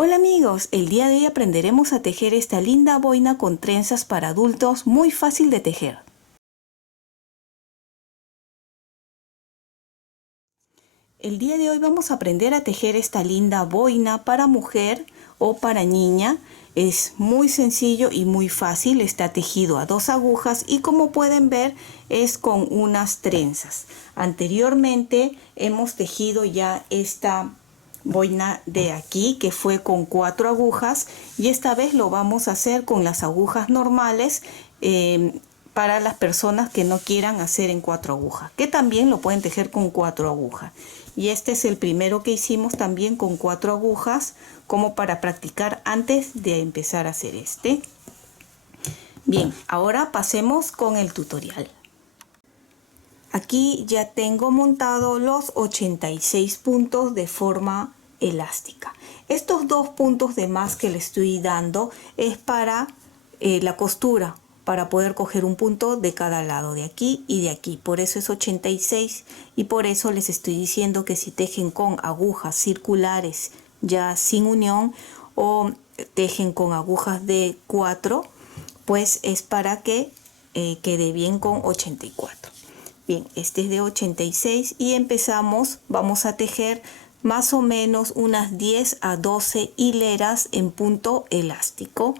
Hola amigos, el día de hoy aprenderemos a tejer esta linda boina con trenzas para adultos muy fácil de tejer. El día de hoy vamos a aprender a tejer esta linda boina para mujer o para niña. Es muy sencillo y muy fácil, está tejido a 2 agujas y como pueden ver es con unas trenzas. Anteriormente hemos tejido ya esta boina de aquí que fue con 4 agujas y esta vez lo vamos a hacer con las agujas normales para las personas que no quieran hacer en 4 agujas, que también lo pueden tejer con 4 agujas. Y este es el primero que hicimos también con 4 agujas, como para practicar antes de empezar a hacer este. Bien, ahora pasemos con el tutorial. Aquí ya tengo montado los 86 puntos de forma elástica. Estos 2 puntos de más que le estoy dando es para la costura, para poder coger un punto de cada lado, de aquí y de aquí. Por eso es 86 y por eso les estoy diciendo que si tejen con agujas circulares ya sin unión o tejen con agujas de 4, pues es para que quede bien con 84. Bien, este es de 86 y empezamos, vamos a tejer más o menos unas 10 a 12 hileras en punto elástico,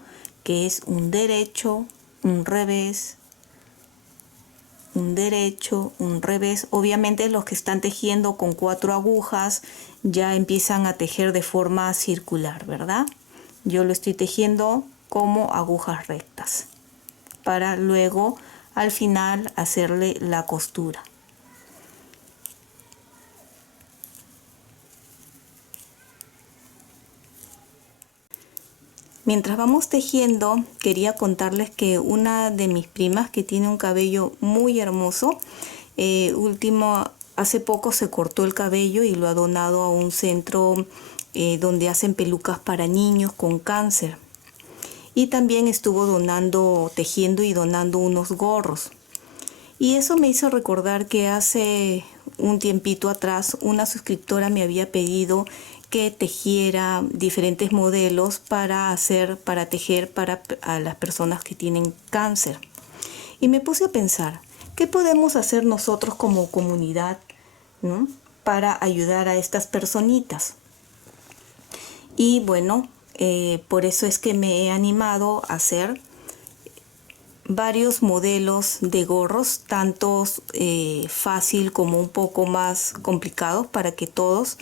que es un derecho, un revés, un derecho, un revés. Obviamente los que están tejiendo con 4 agujas ya empiezan a tejer de forma circular, ¿verdad? Yo lo estoy tejiendo como agujas rectas para luego al final hacerle la costura. Mientras vamos tejiendo, quería contarles que una de mis primas, que tiene un cabello muy hermoso, hace poco se cortó el cabello y lo ha donado a un centro donde hacen pelucas para niños con cáncer. Y también estuvo tejiendo y donando unos gorros. Y eso me hizo recordar que hace un tiempito atrás una suscriptora me había pedido que tejiera diferentes modelos para tejer para a las personas que tienen cáncer. Y me puse a pensar, ¿qué podemos hacer nosotros como comunidad, ¿no?, para ayudar a estas personitas? Y bueno, por eso es que me he animado a hacer varios modelos de gorros, tantos fácil como un poco más complicados, para que todos,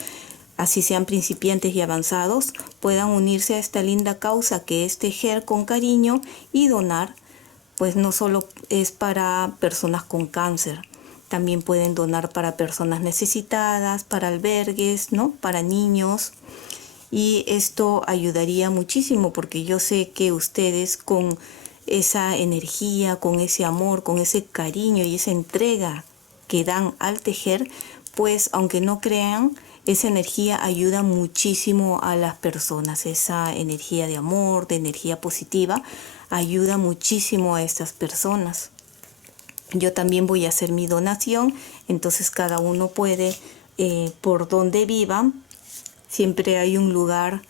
así sean principiantes y avanzados, puedan unirse a esta linda causa que es tejer con cariño y donar. Pues no solo es para personas con cáncer, también pueden donar para personas necesitadas, para albergues, ¿no?, para niños. Y esto ayudaría muchísimo porque yo sé que ustedes con esa energía, con ese amor, con ese cariño y esa entrega que dan al tejer, pues aunque no crean, esa energía ayuda muchísimo a las personas. Esa energía de amor, de energía positiva, ayuda muchísimo a estas personas. Yo también voy a hacer mi donación, entonces cada uno puede, por donde vivan, siempre hay un lugar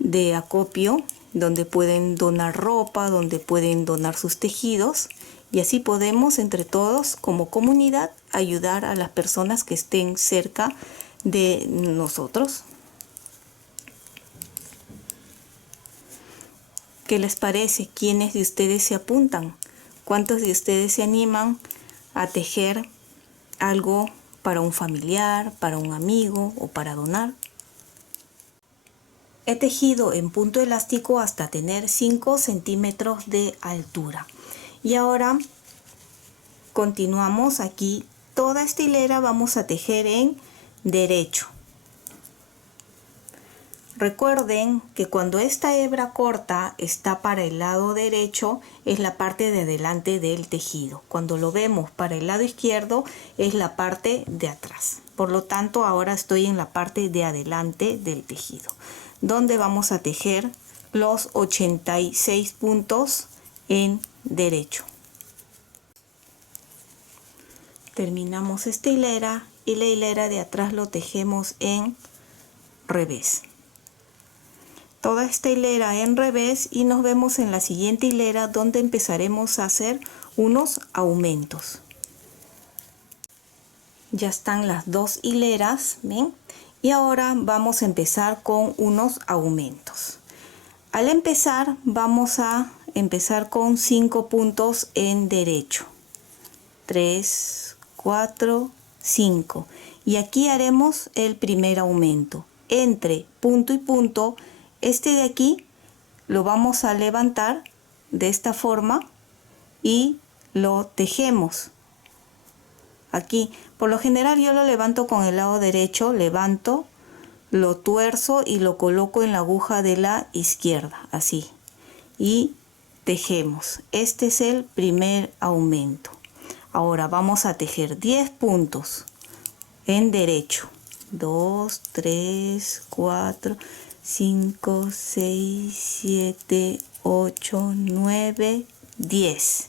de acopio donde pueden donar ropa, donde pueden donar sus tejidos, y así podemos entre todos como comunidad ayudar a las personas que estén cerca de nosotros. ¿Qué les parece? ¿Quiénes de ustedes se apuntan? ¿Cuántos de ustedes se animan a tejer algo para un familiar, para un amigo o para donar? He tejido en punto elástico hasta tener 5 centímetros de altura. Y ahora continuamos aquí. Toda esta hilera vamos a tejer en derecho. Recuerden que cuando esta hebra corta está para el lado derecho, es la parte de delante del tejido. Cuando lo vemos para el lado izquierdo, es la parte de atrás. Por lo tanto, ahora estoy en la parte de adelante del tejido, donde vamos a tejer los 86 puntos en derecho. Terminamos esta hilera y la hilera de atrás lo tejemos en revés. toda esta hilera en revés y nos vemos en la siguiente hilera donde empezaremos a hacer unos aumentos. Ya están las dos hileras, ¿ven? Y ahora vamos a empezar con unos aumentos. Al empezar vamos a empezar con 5 puntos en derecho. 3, 4, 5. Y aquí haremos el primer aumento. Entre punto y punto, este de aquí lo vamos a levantar de esta forma y lo tejemos. Aquí, por lo general yo lo levanto con el lado derecho, levanto, lo tuerzo y lo coloco en la aguja de la izquierda, así. Y tejemos. Este es el primer aumento. Ahora vamos a tejer 10 puntos en derecho. 2, 3, 4, 5, 6, 7, 8, 9, 10.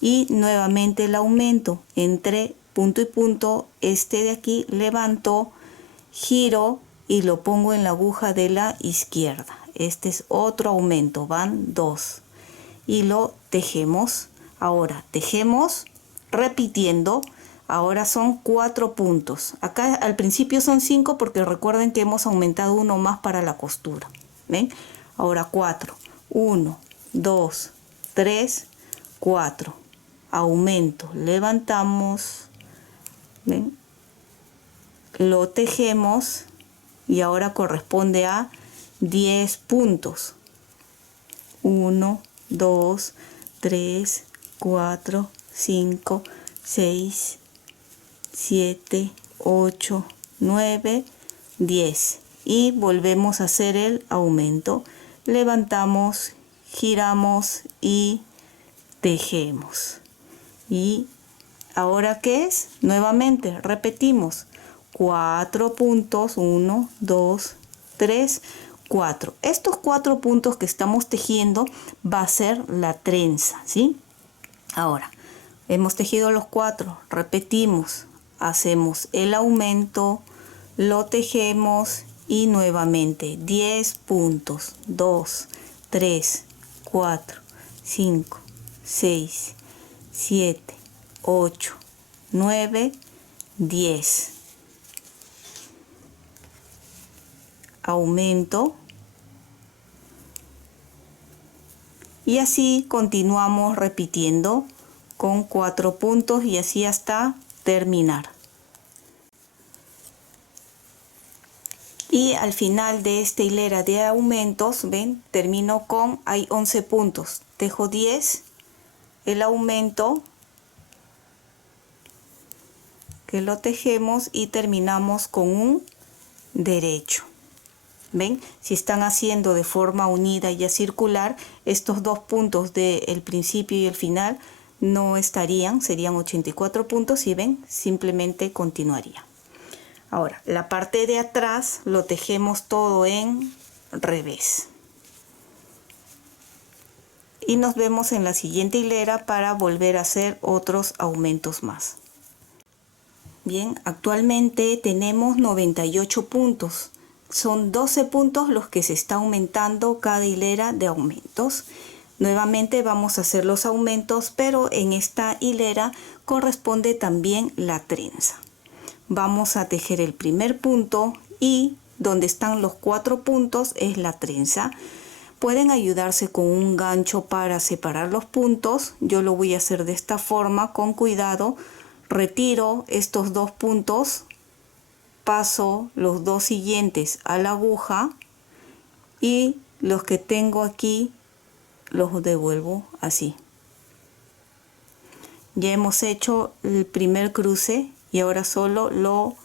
Y nuevamente el aumento entre punto y punto, este de aquí levanto, giro y lo pongo en la aguja de la izquierda. Este es otro aumento, van 2 y lo tejemos. Ahora tejemos repitiendo. Ahora son 4 puntos. Acá al principio son 5 porque recuerden que hemos aumentado uno más para la costura. ¿Ven? Ahora 4. 1, 2, 3, 4. Aumento, levantamos, ¿ven? Lo tejemos y ahora corresponde a 10 puntos. 1, 2, 3, 4, 5, 6, 7, 8, 9, 10. Y volvemos a hacer el aumento. Levantamos, giramos y tejemos. Y ahora, ¿qué es? Nuevamente repetimos 4 puntos, 1, 2, 3, 4. Estos 4 puntos que estamos tejiendo va a ser la trenza, ¿sí? Ahora, hemos tejido los 4, repetimos, hacemos el aumento, lo tejemos y nuevamente 10 puntos, 2, 3, 4, 5, 6, 7, 8, 9, 10. Aumento. Y así continuamos repitiendo con 4 puntos y así hasta terminar. Y al final de esta hilera de aumentos, ven, termino con, hay 11 puntos. Tejo 10, el aumento, que lo tejemos y terminamos con un derecho. ¿Ven? Si están haciendo de forma unida y circular, estos 2 puntos del principio y el final no estarían, serían 84 puntos y ven, simplemente continuaría. Ahora, la parte de atrás lo tejemos todo en revés. Y nos vemos en la siguiente hilera para volver a hacer otros aumentos más. Bien, actualmente tenemos 98 puntos. Son 12 puntos los que se está aumentando cada hilera de aumentos. Nuevamente vamos a hacer los aumentos, pero en esta hilera corresponde también la trenza. Vamos a tejer el primer punto y donde están los 4 puntos es la trenza. Pueden ayudarse con un gancho para separar los puntos. Yo lo voy a hacer de esta forma, con cuidado. Retiro estos 2 puntos. Paso los 2 siguientes a la aguja y los que tengo aquí los devuelvo así. Ya hemos hecho el primer cruce y ahora solo lo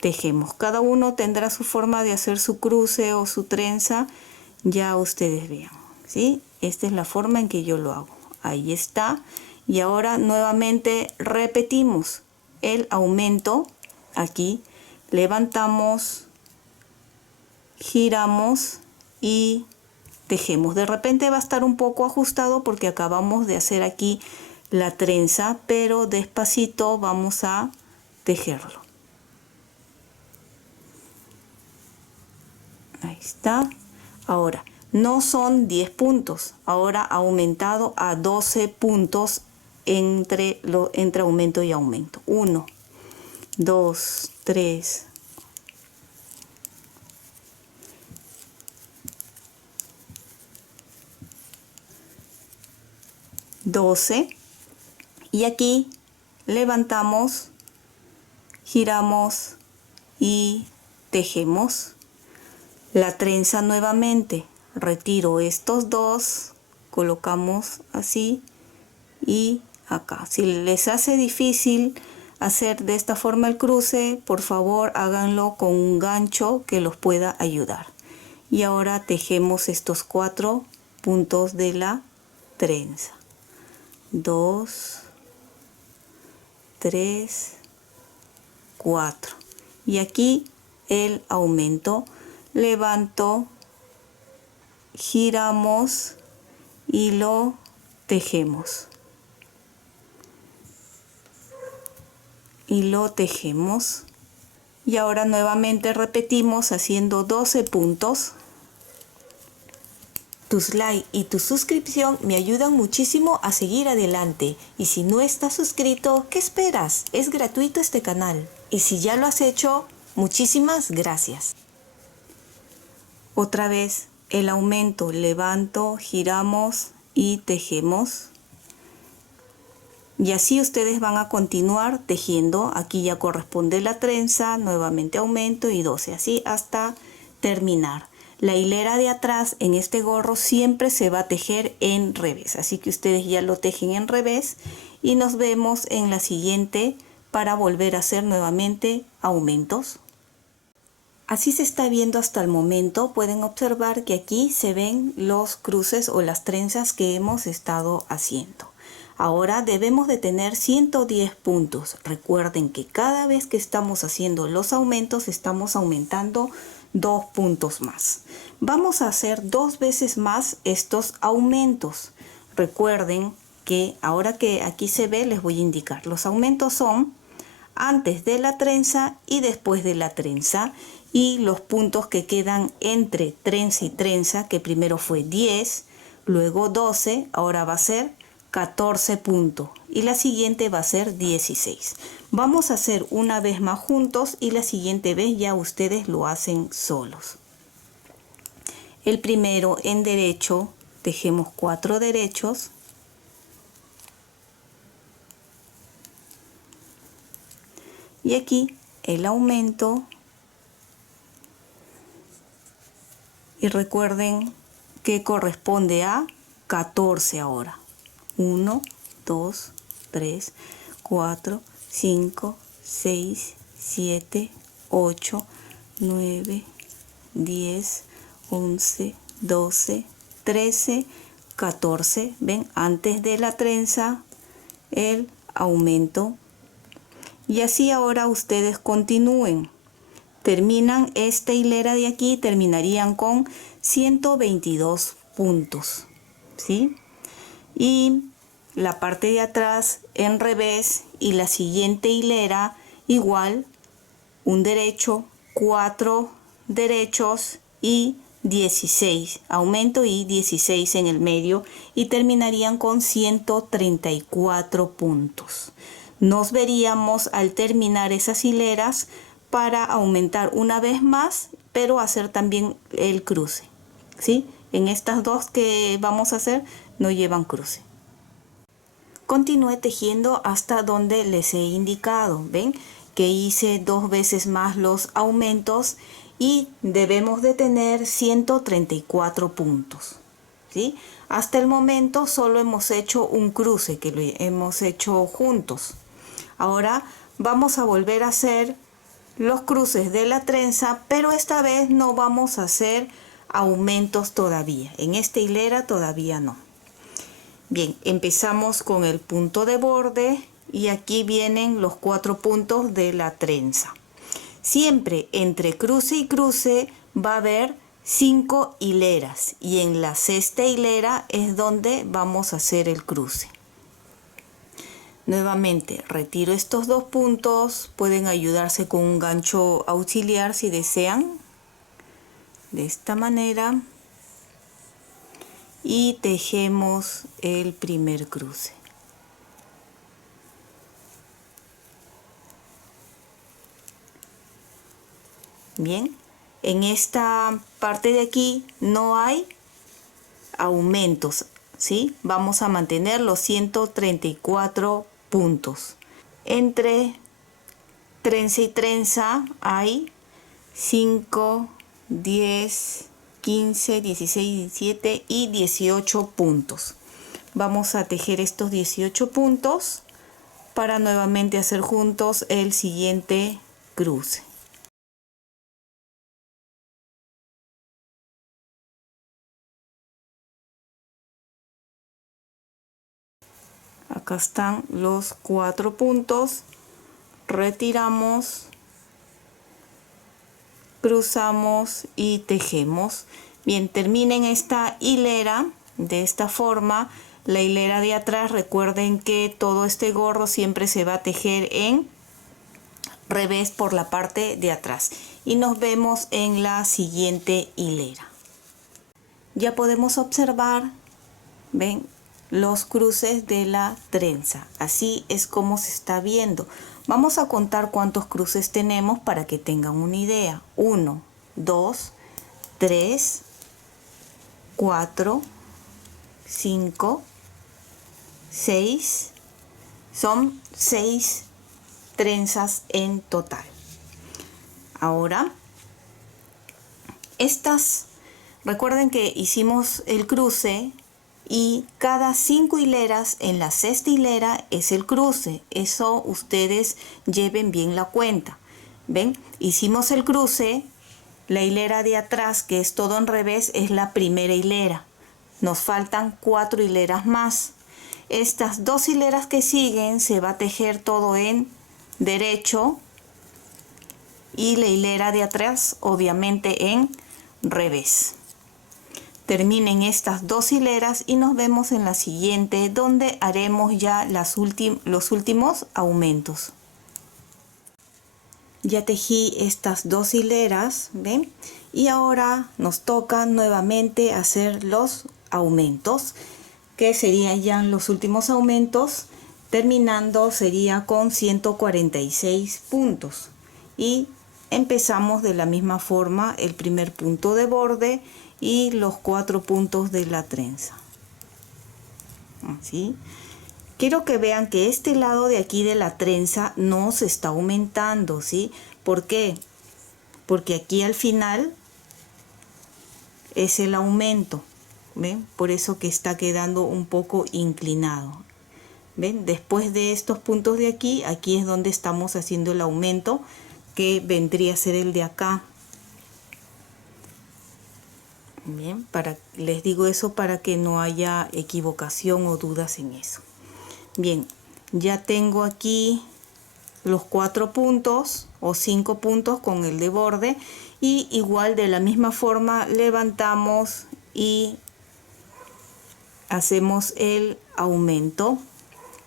tejemos. Cada uno tendrá su forma de hacer su cruce o su trenza, ya ustedes vean, ¿sí? Esta es la forma en que yo lo hago. Ahí está. Y ahora nuevamente repetimos el aumento aquí. Levantamos, giramos y tejemos. De repente va a estar un poco ajustado porque acabamos de hacer aquí la trenza, pero despacito vamos a tejerlo. Ahí está. Ahora no son 10 puntos, ahora ha aumentado a 12 puntos entre aumento y aumento. 1, 2, 3, 12, y aquí levantamos, giramos y tejemos la trenza nuevamente. Retiro estos dos, colocamos así y acá. Si les hace difícil hacer de esta forma el cruce, por favor háganlo con un gancho que los pueda ayudar. Y ahora tejemos estos 4 puntos de la trenza. 2, 3, 4. Y aquí el aumento. Levanto, giramos y lo tejemos. Y lo tejemos. Y ahora nuevamente repetimos haciendo 12 puntos. Tus likes y tu suscripción me ayudan muchísimo a seguir adelante. Y si no estás suscrito, ¿qué esperas? Es gratuito este canal. Y si ya lo has hecho, muchísimas gracias. Otra vez el aumento, levanto, giramos y tejemos. Y así ustedes van a continuar tejiendo. Aquí ya corresponde la trenza, nuevamente aumento y 12, así hasta terminar. La hilera de atrás en este gorro siempre se va a tejer en revés, así que ustedes ya lo tejen en revés y nos vemos en la siguiente para volver a hacer nuevamente aumentos. Así se está viendo hasta el momento. Pueden observar que aquí se ven los cruces o las trenzas que hemos estado haciendo. Ahora debemos de tener 110 puntos. Recuerden que cada vez que estamos haciendo los aumentos estamos aumentando 2 puntos más. Vamos a hacer 2 veces más estos aumentos. Recuerden que ahora que aquí se ve les voy a indicar. Los aumentos son antes de la trenza y después de la trenza. Y los puntos que quedan entre trenza y trenza, que primero fue 10, luego 12, ahora va a ser 14 puntos y la siguiente va a ser 16. Vamos a hacer una vez más juntos y la siguiente vez ya ustedes lo hacen solos. El primero en derecho, tejemos 4 derechos. Y aquí el aumento. Y recuerden que corresponde a 14 ahora. 1, 2, 3, 4, 5, 6, 7, 8, 9, 10, 11, 12, 13, 14. ¿Ven? Antes de la trenza, el aumento. Y así ahora ustedes continúen. Terminan esta hilera de aquí, terminarían con 122 puntos, ¿sí? Y la parte de atrás en revés y la siguiente hilera igual, un derecho, 4 derechos y 16, aumento y 16 en el medio y terminarían con 134 puntos. Nos veríamos al terminar esas hileras para aumentar una vez más, pero hacer también el cruce, ¿sí? En estas dos que vamos a hacer no llevan cruce. Continúe tejiendo hasta donde les he indicado. Ven que hice 2 veces más los aumentos y debemos de tener 134 puntos, ¿sí? Hasta el momento solo hemos hecho un cruce que lo hemos hecho juntos. Ahora vamos a volver a hacer los cruces de la trenza, pero esta vez no vamos a hacer aumentos todavía. En esta hilera todavía no. Bien, empezamos con el punto de borde y aquí vienen los 4 puntos de la trenza. Siempre entre cruce y cruce va a haber 5 hileras y en la sexta hilera es donde vamos a hacer el cruce. Nuevamente retiro estos 2 puntos, pueden ayudarse con un gancho auxiliar si desean, de esta manera. y tejemos el primer cruce. Bien, en esta parte de aquí no hay aumentos, ¿sí? Vamos a mantener los 134 puntos. Entre trenza y trenza hay 5, 10, 15, 16, 17 y 18 puntos. Vamos a tejer estos 18 puntos para nuevamente hacer juntos el siguiente cruce. Acá están los 4 puntos, retiramos, cruzamos y tejemos. Bien, terminen esta hilera de esta forma. La hilera de atrás, recuerden que todo este gorro siempre se va a tejer en revés por la parte de atrás. Y nos vemos en la siguiente hilera. Ya podemos observar, ven, los cruces de la trenza. Así es como se está viendo. Vamos a contar cuántos cruces tenemos para que tengan una idea. 1, 2, 3, 4, 5, 6. Son 6 trenzas en total. Ahora, recuerden que hicimos el cruce y cada 5 hileras en la sexta hilera es el cruce. Eso ustedes lleven bien la cuenta. ¿Ven? Hicimos el cruce, la hilera de atrás, que es todo en revés, es la primera hilera. Nos faltan 4 hileras más. Estas 2 hileras que siguen se va a tejer todo en derecho y la hilera de atrás obviamente en revés. Terminen estas 2 hileras y nos vemos en la siguiente, donde haremos ya los últimos aumentos. Ya tejí estas 2 hileras, ¿ven? Y ahora nos toca nuevamente hacer los aumentos, que serían ya los últimos aumentos. Terminando sería con 146 puntos. Y empezamos de la misma forma el primer punto de borde y los 4 puntos de la trenza. Así. Quiero que vean que este lado de aquí de la trenza no se está aumentando, ¿sí? ¿Por qué? Porque aquí al final es el aumento, ¿ven? Por eso que está quedando un poco inclinado. ¿Ven? Después de estos puntos de aquí, aquí es donde estamos haciendo el aumento, que vendría a ser el de acá. Bien, les digo eso para que no haya equivocación o dudas en eso. Bien, ya tengo aquí los 4 puntos o 5 puntos con el de borde, y igual de la misma forma levantamos y hacemos el aumento.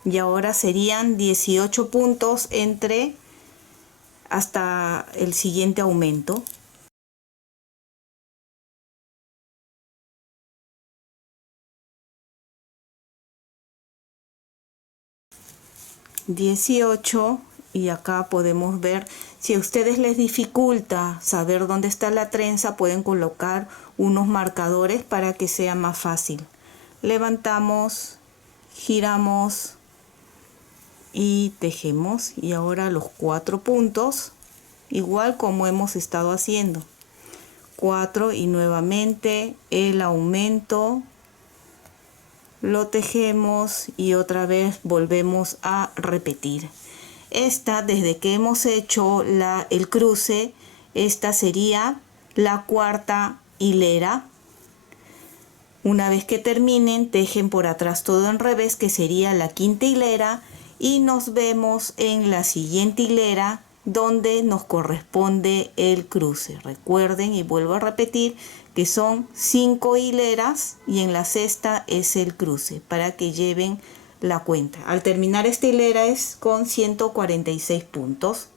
Y ahora serían 18 puntos hasta el siguiente aumento. Y acá podemos ver, si a ustedes les dificulta saber dónde está la trenza, pueden colocar unos marcadores para que sea más fácil. Levantamos, giramos y tejemos. Y ahora los 4 puntos, igual como hemos estado haciendo. 4 y nuevamente el aumento. Lo tejemos y otra vez volvemos a repetir. Desde que hemos hecho el cruce, esta sería la cuarta hilera. Una vez que terminen, tejen por atrás todo en revés, que sería la quinta hilera, y nos vemos en la siguiente hilera donde nos corresponde el cruce. Recuerden, y vuelvo a repetir, que son 5 hileras y en la sexta es el cruce, para que lleven la cuenta. Al terminar esta hilera es con 146 puntos.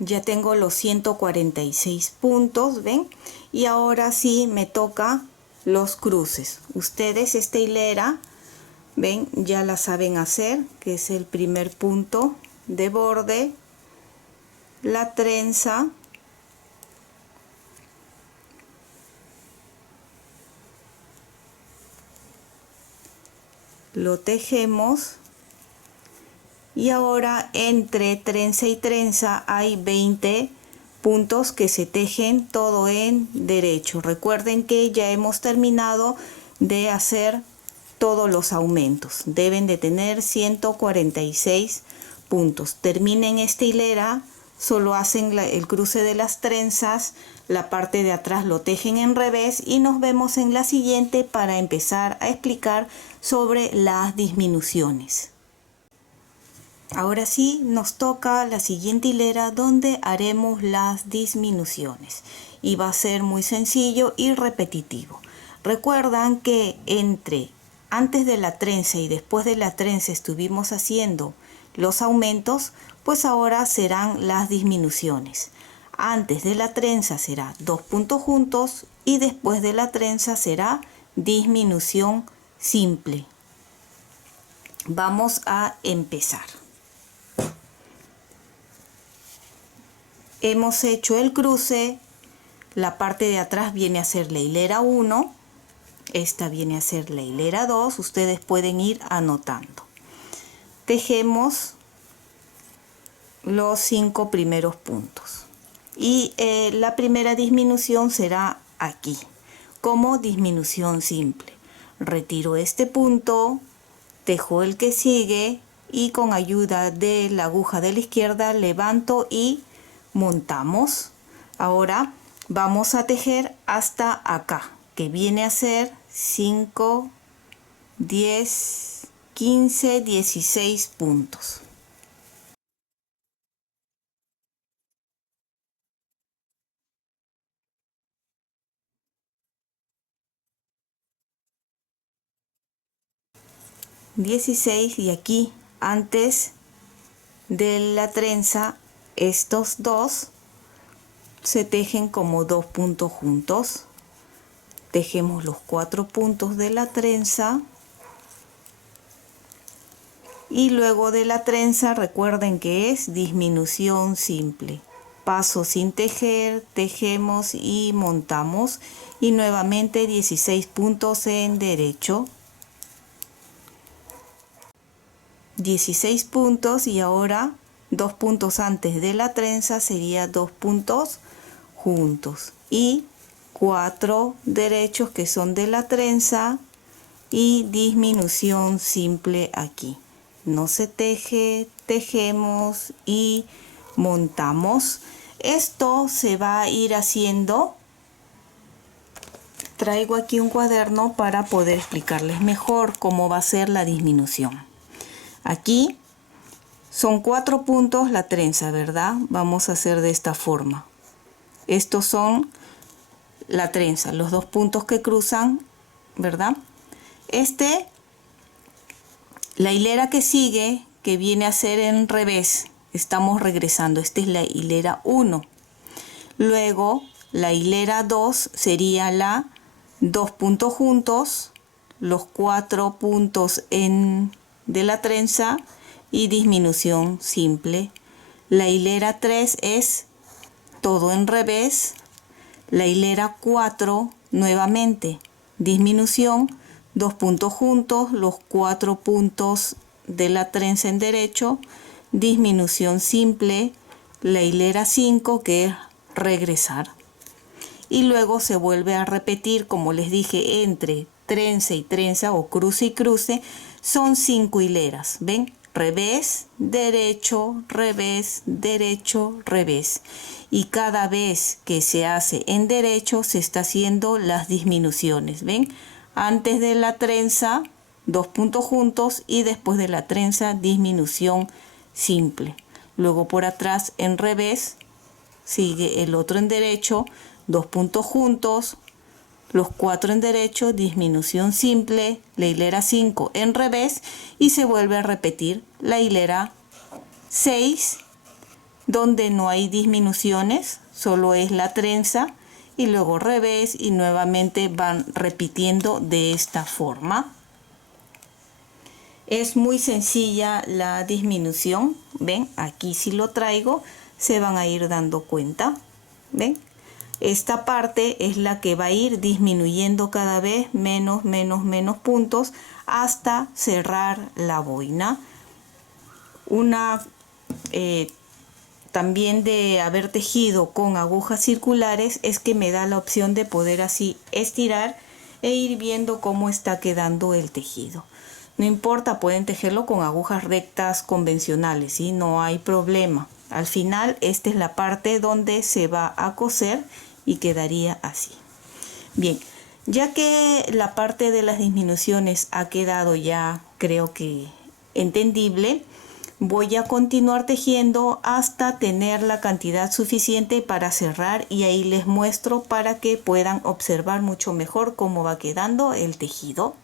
Ya tengo los 146 puntos, ¿ven? Y ahora sí me toca los cruces. Ustedes esta hilera, ven, ya la saben hacer, que es el primer punto de borde, la trenza, lo tejemos y ahora entre trenza y trenza hay 20 puntos que se tejen todo en derecho. Recuerden que ya hemos terminado de hacer todos los aumentos. Deben de tener 146 puntos. Terminen esta hilera, solo hacen el cruce de las trenzas, la parte de atrás lo tejen en revés y nos vemos en la siguiente para empezar a explicar sobre las disminuciones. Ahora sí nos toca la siguiente hilera donde haremos las disminuciones y va a ser muy sencillo y repetitivo. Recuerdan que antes de la trenza y después de la trenza estuvimos haciendo los aumentos, pues ahora serán las disminuciones. Antes de la trenza será 2 puntos juntos y después de la trenza será disminución simple. Vamos a empezar. Hemos hecho el cruce, la parte de atrás viene a ser la hilera 1, esta viene a ser la hilera 2, ustedes pueden ir anotando. Tejemos los 5 primeros puntos y la primera disminución será aquí, como disminución simple. Retiro este punto, tejo el que sigue y con ayuda de la aguja de la izquierda levanto y montamos. Ahora vamos a tejer hasta acá, que viene a ser 5, 10, 15, 16 puntos. Y aquí antes de la trenza estos dos se tejen como 2 puntos juntos. Tejemos los 4 puntos de la trenza y luego de la trenza recuerden que es disminución simple. Paso sin tejer, tejemos y montamos y nuevamente 16 puntos en derecho. 16 puntos y ahora 2 puntos antes de la trenza sería 2 puntos juntos y 4 derechos que son de la trenza y disminución simple aquí. No se teje, tejemos y montamos. Esto se va a ir haciendo. Traigo aquí un cuaderno para poder explicarles mejor cómo va a ser la disminución. Aquí son 4 puntos la trenza, ¿verdad? Vamos a hacer de esta forma. Estos son la trenza, los 2 puntos que cruzan, ¿verdad? La hilera que sigue, que viene a ser en revés, estamos regresando. Esta es la hilera 1. Luego, la hilera 2 sería la 2 puntos juntos, los 4 puntos de la trenza y disminución simple. La hilera 3 es todo en revés. La hilera 4 nuevamente disminución, 2 puntos juntos, los 4 puntos de la trenza en derecho, disminución simple. La hilera 5 que es regresar y luego se vuelve a repetir, como les dije, entre trenza y trenza o cruce y cruce son 5 hileras. ¿Ven? Revés, derecho, revés, derecho, revés. Y cada vez que se hace en derecho se está haciendo las disminuciones. ¿Ven? Antes de la trenza 2 puntos juntos y después de la trenza disminución simple. Luego por atrás en revés sigue el otro en derecho, 2 puntos juntos, los 4 en derecho, disminución simple, la hilera 5 en revés y se vuelve a repetir la hilera 6 donde no hay disminuciones, solo es la trenza y luego revés y nuevamente van repitiendo de esta forma. Es muy sencilla la disminución, ven, aquí si lo traigo se van a ir dando cuenta, ven. Esta parte es la que va a ir disminuyendo cada vez menos puntos hasta cerrar la boina. También de haber tejido con agujas circulares es que me da la opción de poder así estirar e ir viendo cómo está quedando el tejido. No importa, pueden tejerlo con agujas rectas convencionales, ¿sí? No hay problema. Al final esta es la parte donde se va a coser y quedaría así. Bien, ya que la parte de las disminuciones ha quedado ya creo que entendible, voy a continuar tejiendo hasta tener la cantidad suficiente para cerrar y ahí les muestro para que puedan observar mucho mejor cómo va quedando el tejido.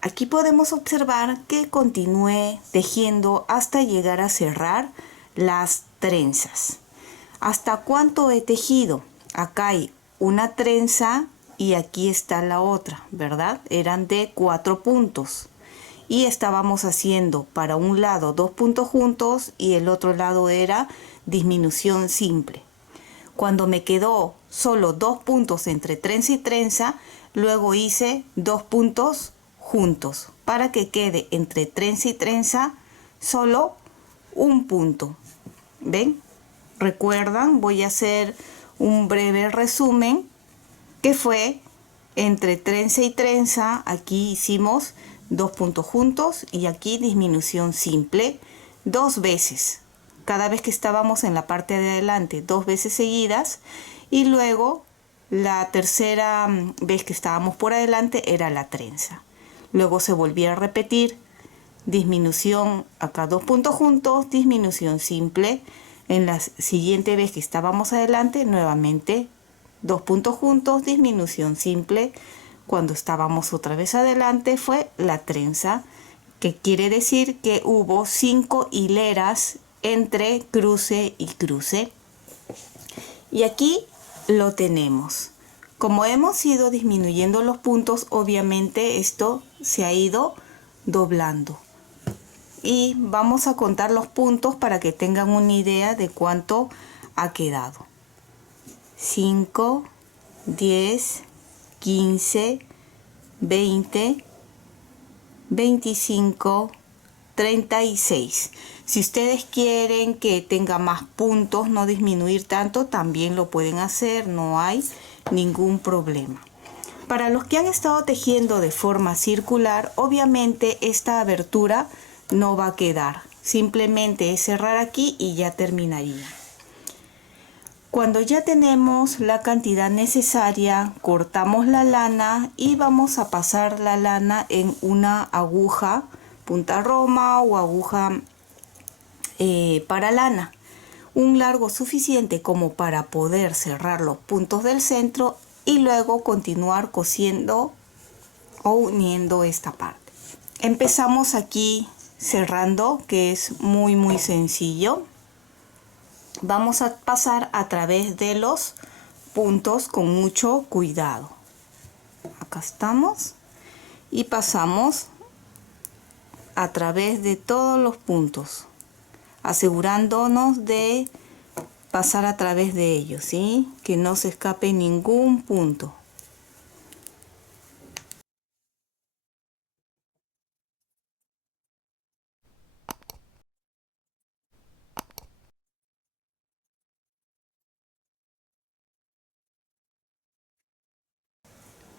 Aquí podemos observar que continué tejiendo hasta llegar a cerrar las trenzas. ¿Hasta cuánto he tejido? Acá hay una trenza y aquí está la otra, ¿verdad? Eran de 4 puntos. Y estábamos haciendo para un lado 2 puntos juntos y el otro lado era disminución simple. Cuando me quedó solo 2 puntos entre trenza y trenza, luego hice 2 puntos juntos para que quede entre trenza y trenza solo un punto. ¿Ven? ¿Recuerdan? Voy a hacer un breve resumen que fue entre trenza y trenza. Aquí hicimos 2 puntos juntos y aquí disminución simple 2 veces. Cada vez que estábamos en la parte de adelante 2 veces seguidas y luego la tercera vez que estábamos por adelante era la trenza. Luego se volvía a repetir disminución acá 2 puntos juntos, disminución simple. En la siguiente vez que estábamos adelante nuevamente 2 puntos juntos, disminución simple. Cuando estábamos otra vez adelante fue la trenza, que quiere decir que hubo 5 hileras entre cruce y cruce. Y aquí lo tenemos. Como hemos ido disminuyendo los puntos, obviamente esto se ha ido doblando. Y vamos a contar los puntos para que tengan una idea de cuánto ha quedado. 5, 10, 15, 20, 25, 36. Si ustedes quieren que tenga más puntos, no disminuir tanto, también lo pueden hacer, no hay ningún problema. Para los que han estado tejiendo de forma circular, obviamente esta abertura no va a quedar. Simplemente es cerrar aquí y ya terminaría. Cuando ya tenemos la cantidad necesaria, cortamos la lana y vamos a pasar la lana en una aguja punta roma o aguja para lana. Un largo suficiente como para poder cerrar los puntos del centro y luego continuar cosiendo o uniendo esta parte. Empezamos aquí cerrando, que es muy sencillo. Vamos a pasar a través de los puntos con mucho cuidado. Acá estamos y pasamos a través de todos los puntos, asegurándonos de pasar a través de ellos, ¿sí? Que no se escape ningún punto.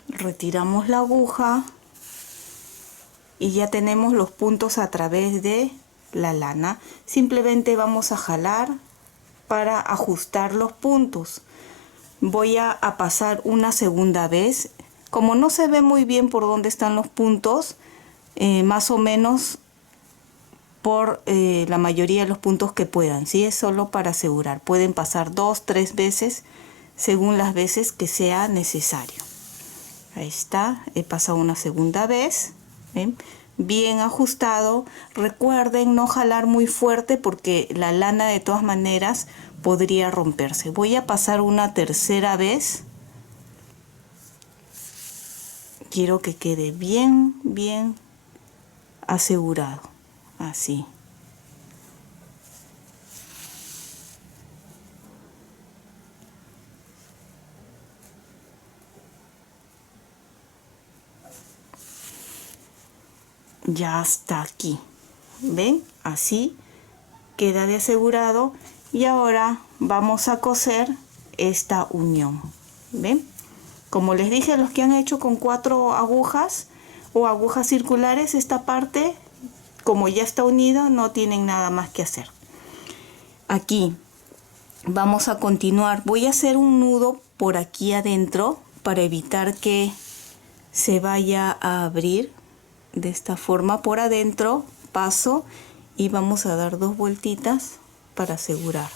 Retiramos la aguja y ya tenemos los puntos a través de la lana. Simplemente vamos a jalar para ajustar los puntos. Voy a pasar una segunda vez. Como no se ve muy bien por dónde están los puntos, más o menos por la mayoría de los puntos que puedan, ¿sí? Es solo para asegurar. Pueden pasar 2, 3 veces según las veces que sea necesario. Ahí está, he pasado una segunda vez. ¿Ven? Bien ajustado. Recuerden no jalar muy fuerte porque la lana de todas maneras podría romperse. Voy a pasar una tercera vez. Quiero que quede bien, bien asegurado. Así. Ya hasta aquí. ¿Ven? Así queda de asegurado. Y ahora vamos a coser esta unión. ¿Ven? Como les dije, los que han hecho con 4 agujas o agujas circulares, esta parte, como ya está unida, no tienen nada más que hacer. Aquí vamos a continuar. Voy a hacer un nudo por aquí adentro para evitar que se vaya a abrir. De esta forma por adentro paso y vamos a dar 2 vueltitas para asegurar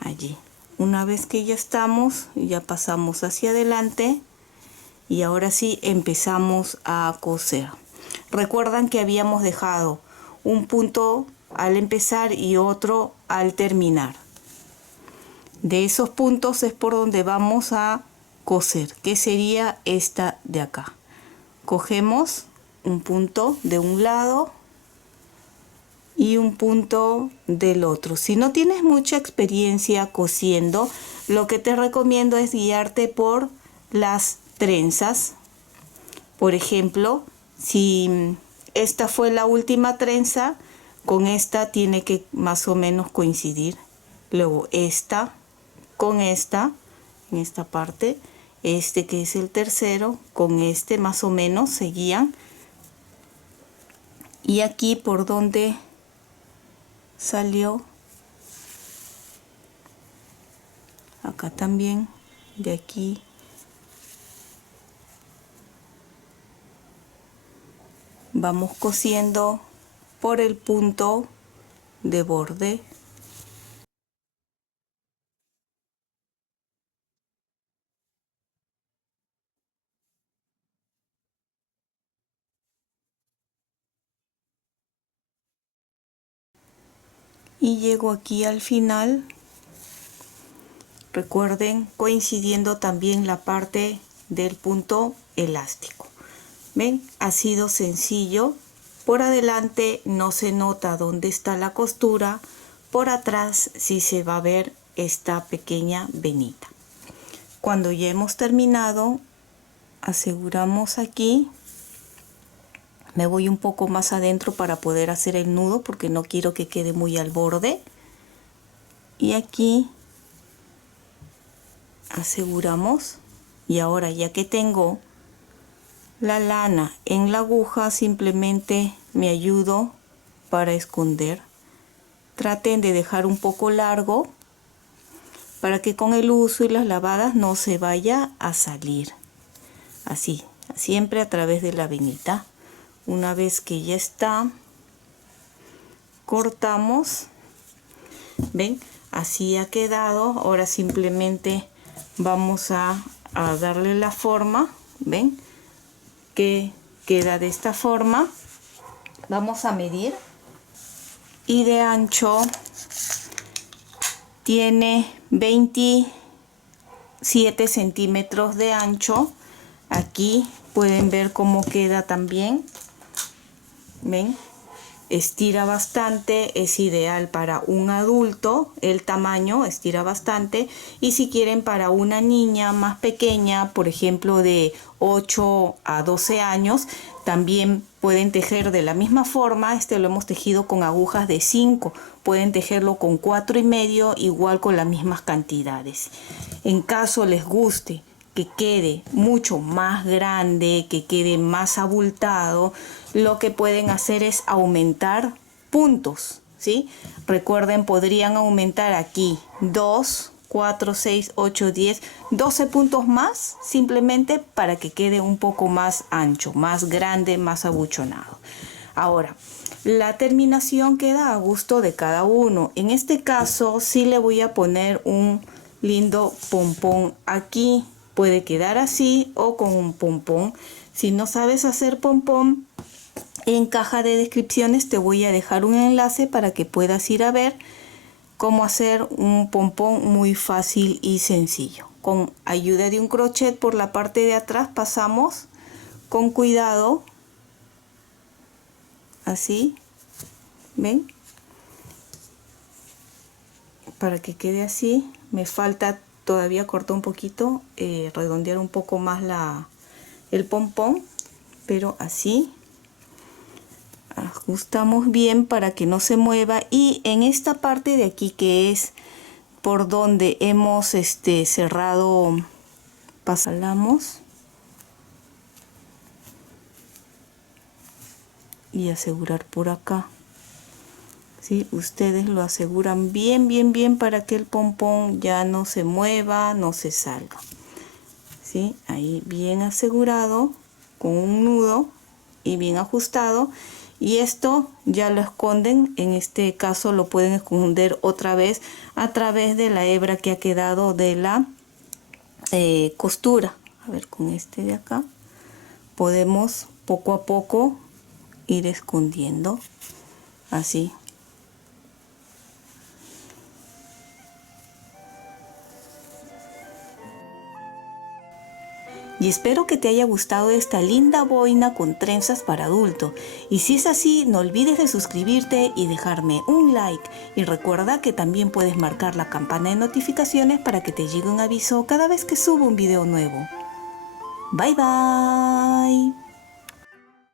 allí. Una vez que ya estamos, ya pasamos hacia adelante y ahora sí empezamos a coser. Recuerdan que habíamos dejado un punto al empezar y otro al terminar. De esos puntos es por donde vamos a coser, que sería esta de acá. Cogemos un punto de un lado y un punto del otro. Si no tienes mucha experiencia cosiendo, lo que te recomiendo es guiarte por las trenzas. Por ejemplo, si esta fue la última trenza, con esta tiene que más o menos coincidir. Luego esta con esta, en esta parte, este que es el tercero, con este más o menos se guían. Y aquí por donde salió, acá también, de aquí, vamos cosiendo por el punto de borde. Y llego aquí al final. Recuerden, coincidiendo también la parte del punto elástico. ¿Ven? Ha sido sencillo. Por adelante no se nota dónde está la costura. Por atrás sí se va a ver esta pequeña venita. Cuando ya hemos terminado, aseguramos aquí. Me voy un poco más adentro para poder hacer el nudo porque no quiero que quede muy al borde. Y aquí aseguramos. Y ahora ya que tengo la lana en la aguja, simplemente me ayudo para esconder. Traten de dejar un poco largo para que con el uso y las lavadas no se vaya a salir. Así, siempre a través de la venita. Una vez que ya está, cortamos. ¿Ven? Así ha quedado. Ahora simplemente vamos a darle la forma. ¿Ven? Que queda de esta forma. Vamos a medir. Y de ancho tiene 27 centímetros de ancho. Aquí pueden ver cómo queda también. ¿Ven? Estira bastante, es ideal para un adulto, el tamaño estira bastante, y si quieren para una niña más pequeña, por ejemplo de 8 a 12 años, también pueden tejer de la misma forma. Este lo hemos tejido con agujas de 5, pueden tejerlo con 4,5, igual con las mismas cantidades. En caso les guste que quede mucho más grande, que quede más abultado, lo que pueden hacer es aumentar puntos, ¿sí? Recuerden, podrían aumentar aquí 2, 4, 6, 8, 10, 12 puntos más, simplemente para que quede un poco más ancho, más grande, más abuchonado. Ahora, la terminación queda a gusto de cada uno. En este caso, sí le voy a poner un lindo pompón aquí. Puede quedar así o con un pompón. Si no sabes hacer pompón, en caja de descripciones te voy a dejar un enlace para que puedas ir a ver cómo hacer un pompón muy fácil y sencillo. Con ayuda de un crochet por la parte de atrás pasamos con cuidado, así, ¿ven? Para que quede así. Me falta todavía cortar un poquito, redondear un poco más el pompón, pero así ajustamos bien para que no se mueva. Y en esta parte de aquí, que es por donde hemos cerrado, pasamos y asegurar por acá. ¿Sí? Ustedes lo aseguran bien, bien, bien para que el pompón ya no se mueva, no se salga. ¿Sí? Ahí bien asegurado con un nudo y bien ajustado. Y esto ya lo esconden, en este caso lo pueden esconder otra vez a través de la hebra que ha quedado de la costura. A ver, con este de acá podemos poco a poco ir escondiendo así. Y espero que te haya gustado esta linda boina con trenzas para adulto. Y si es así, no olvides de suscribirte y dejarme un like. Y recuerda que también puedes marcar la campana de notificaciones para que te llegue un aviso cada vez que subo un video nuevo. Bye bye.